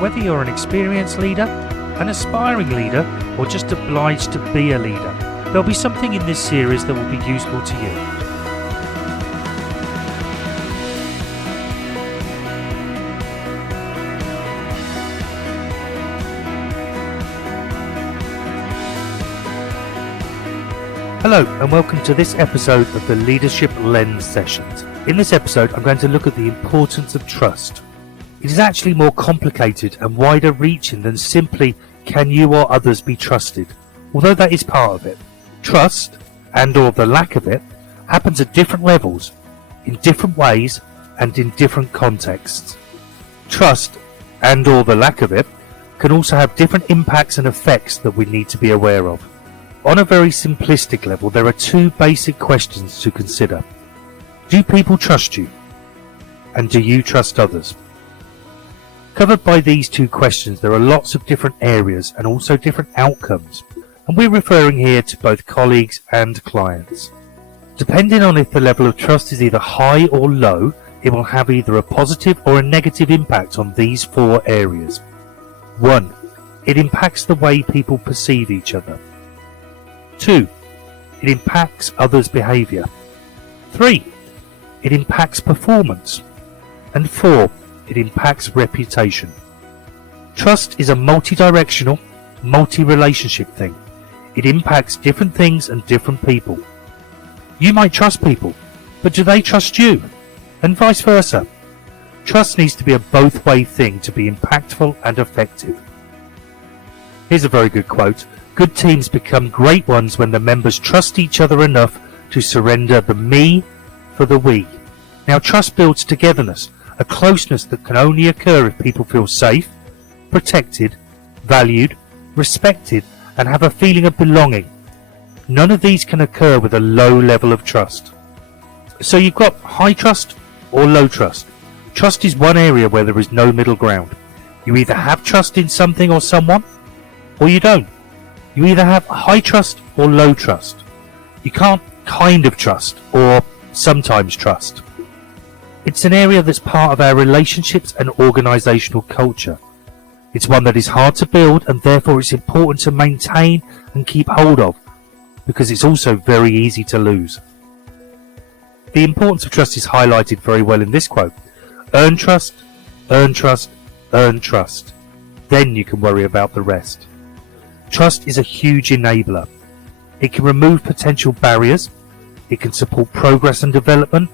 whether you're an experienced leader, an aspiring leader, or just obliged to be a leader. There'll be something in this series that will be useful to you. Hello and welcome to this episode of the Leadership Lens Sessions. In this episode I'm going to look at the importance of trust. It is actually more complicated and wider reaching than simply can you or others be trusted, although that is part of it. Trust, and or the lack of it, happens at different levels, in different ways and in different contexts. Trust, and or the lack of it, can also have different impacts and effects that we need to be aware of. On a very simplistic level, there are two basic questions to consider. Do people trust you? And do you trust others? Covered by these two questions, there are lots of different areas and also different outcomes, and we're referring here to both colleagues and clients. Depending on if the level of trust is either high or low, it will have either a positive or a negative impact on these four areas. 1. It impacts the way people perceive each other. 2. It impacts others' behaviour. 3. It impacts performance. And 4. It impacts reputation. Trust is a multi-directional, multi-relationship thing. It impacts different things and different people. You might trust people, but do they trust you? And vice versa. Trust needs to be a both-way thing to be impactful and effective. Here's a very good quote. Good teams become great ones when the members trust each other enough to surrender the me for the we. Now, trust builds togetherness, a closeness that can only occur if people feel safe, protected, valued, respected, and have a feeling of belonging. None of these can occur with a low level of trust. So you've got high trust or low trust. Trust is one area where there is no middle ground. You either have trust in something or someone, or you don't. You either have high trust or low trust. You can't kind of trust or sometimes trust. It's an area that's part of our relationships and organisational culture. It's one that is hard to build, and therefore it's important to maintain and keep hold of, because it's also very easy to lose. The importance of trust is highlighted very well in this quote. Earn trust, earn trust, earn trust. Then you can worry about the rest. Trust is a huge enabler. It can remove potential barriers. It can support progress and development.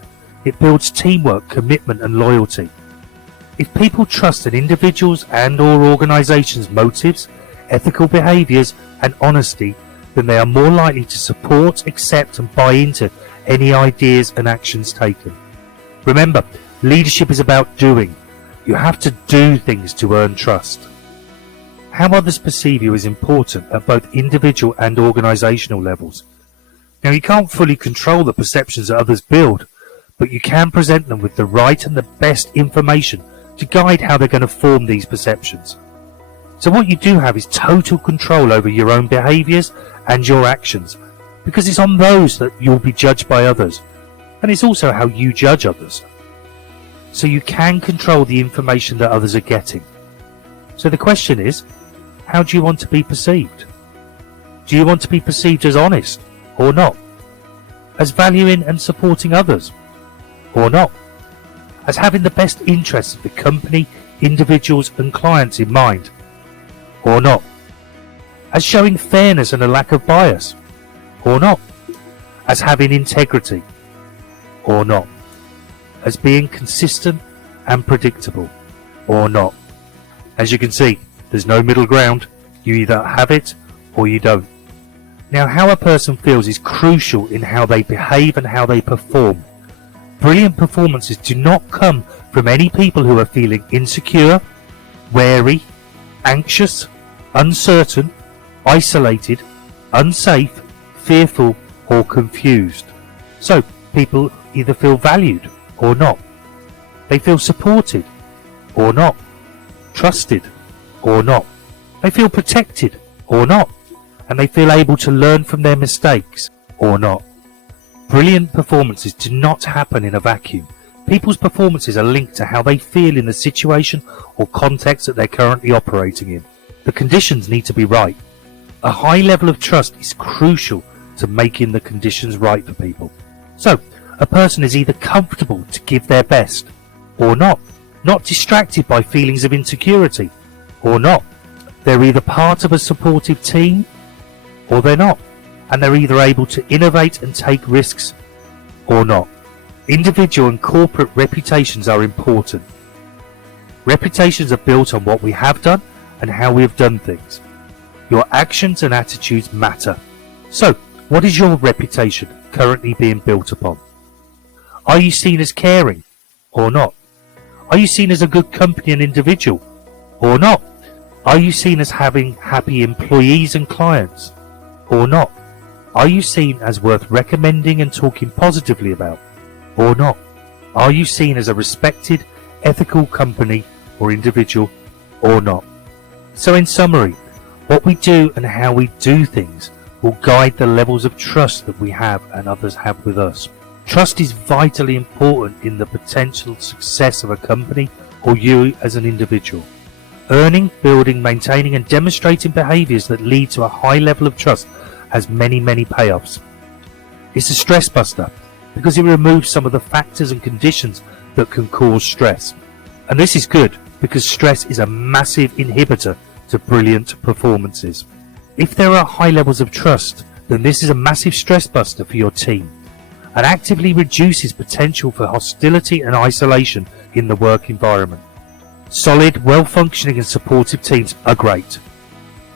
It builds teamwork, commitment and loyalty. If people trust an individual's and or organisation's motives, ethical behaviours and honesty, then they are more likely to support, accept and buy into any ideas and actions taken. Remember, leadership is about doing. You have to do things to earn trust. How others perceive you is important at both individual and organisational levels. Now, you can't fully control the perceptions that others build, but you can present them with the right and the best information to guide how they're going to form these perceptions. So what you do have is total control over your own behaviours and your actions, because it's on those that you'll be judged by others, and it's also how you judge others. So you can control the information that others are getting. So the question is, how do you want to be perceived? Do you want to be perceived as honest or not? As valuing and supporting others or not? As having the best interests of the company, individuals and clients in mind or not? As showing fairness and a lack of bias or not? As having integrity or not? As being consistent and predictable or not? As you can see, there's no middle ground. You either have it or you don't. Now, how a person feels is crucial in how they behave and how they perform. Brilliant performances do not come from any people who are feeling insecure, wary, anxious, uncertain, isolated, unsafe, fearful or confused. So people either feel valued or not. They feel supported or not. Trusted or not. They feel protected or not. And they feel able to learn from their mistakes or not. Brilliant performances do not happen in a vacuum. People's performances are linked to how they feel in the situation or context that they're currently operating in. The conditions need to be right. A high level of trust is crucial to making the conditions right for people. So, a person is either comfortable to give their best or not distracted by feelings of insecurity or not. They're either part of a supportive team or they're not, and they're either able to innovate and take risks or not. Individual and corporate reputations are important. Reputations are built on what we have done and how we have done things. Your actions and attitudes matter. So, what is your reputation currently being built upon? Are you seen as caring or not? Are you seen as a good company and individual or not? Are you seen as having happy employees and clients or not? Are you seen as worth recommending and talking positively about or not? Are you seen as a respected, ethical company or individual or not? So in summary, what we do and how we do things will guide the levels of trust that we have and others have with us. Trust is vitally important in the potential success of a company or you as an individual. Earning, building, maintaining and demonstrating behaviours that lead to a high level of trust has many payoffs. It's a stress buster because it removes some of the factors and conditions that can cause stress. And this is good because stress is a massive inhibitor to brilliant performances. If there are high levels of trust, then this is a massive stress buster for your team and actively reduces potential for hostility and isolation in the work environment. Solid, well-functioning and supportive teams are great.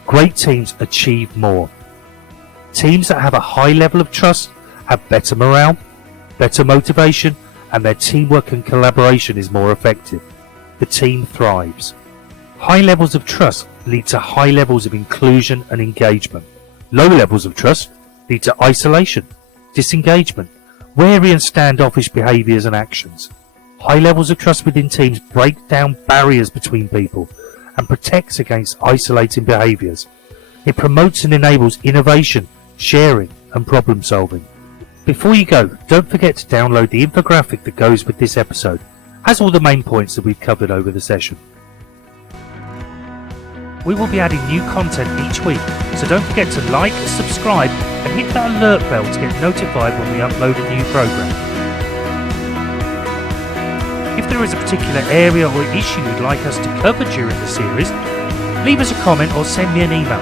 Great teams achieve more. Teams that have a high level of trust have better morale, better motivation, and their teamwork and collaboration is more effective. The team thrives. High levels of trust lead to high levels of inclusion and engagement. Low levels of trust lead to isolation, disengagement, wary and standoffish behaviours and actions. High levels of trust within teams break down barriers between people and protects against isolating behaviours. It promotes and enables innovation, sharing and problem solving. Before you go, don't forget to download the infographic that goes with this episode. It has all the main points that we've covered over the session. We will be adding new content each week, so don't forget to like, subscribe and hit that alert bell to get notified when we upload a new program. If there is a particular area or issue you'd like us to cover during the series, leave us a comment or send me an email.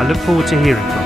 I look forward to hearing from you.